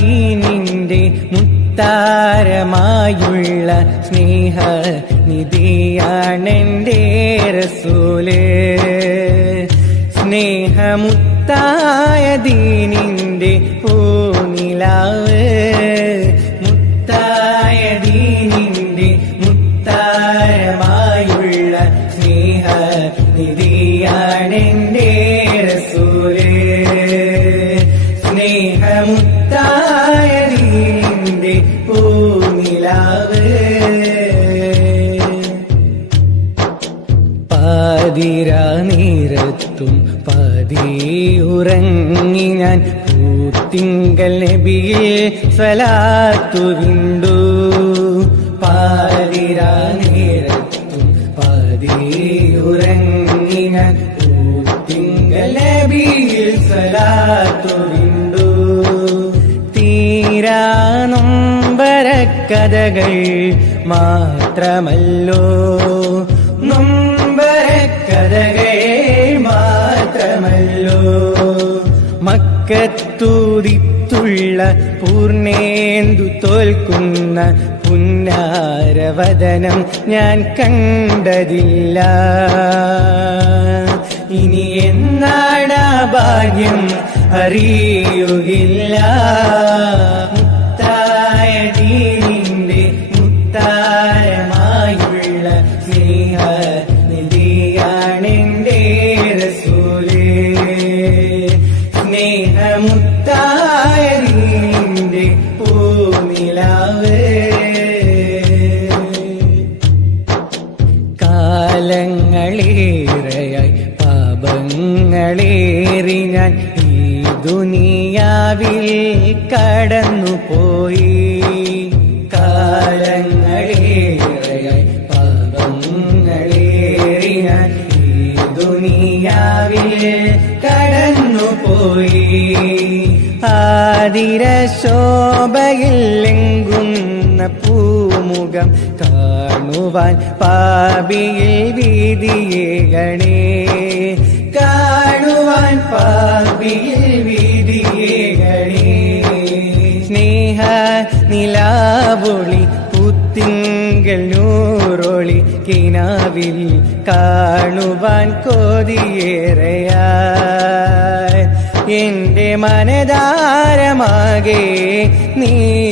ദീനിന്റെ മുത്താരമായുള്ള സ്നേഹ നിധിയാണെന്റെ റസൂൽ. സ്നേഹമുത്തായ ദീനിന്റെ പൂനിലാവ് ദീനിന്റെ പൂനിലാവ്. പാതിരാ പതിയുറങ്ങി ഞാൻ പൂത്തിങ്കൽ നബിയെ സ്വലാത്തു വിണ്ടു. പാതിരാ നീരത്തും ഉറങ്ങി ഞാൻ പൂത്തിങ്കൽ നബിയിൽ സ്വലാത്തു വിണ്ടു. നൊമ്പരക്കഥകൾ മാത്രമല്ലോ. നൊമ്പരക്കഥകൾ മാത്രമല്ലോ. മക്കത്തൂതിത്തുള്ള പൂർണേന്ദു തോൽക്കുന്ന പുന്നാരവദനം ഞാൻ കണ്ടതില്ല. ഇനി എന്നാടാ ഭാഗ്യം? അറിയുകില്ല മുത്തായ ദീനിന്റെ മുത്താരമായുള്ള സ്നേഹ നിധിയാണെന്റെ റസൂലേ. സ്നേഹമുത്തായ ദീനിന്റെ പാപങ്ങളേറി ഞാൻ ഈ ദുനിയാവിൽ കടന്നുപോയി കാലങ്ങളേറെ പാപങ്ങളേറി ഞാൻ ഈ ദുനിയാവിൽ കടന്നുപോയി ആതിര ശോഭയിൽ ലെങ്കുന്ന പൂമുഖം കാണുവാൻ പാപിയിൽ വീതിയേകണേ കാണുവാൻ പാപിയിൽ വീതിയേകണേ. സ്നേഹ നിലാവൊളി പുത്തിങ്കൾ നൂറൊളി കിനാവിൽ കാണുവാൻ കൊതിയേറെയാ എന്റെ മനതാരമാകെ നീറുകയായി.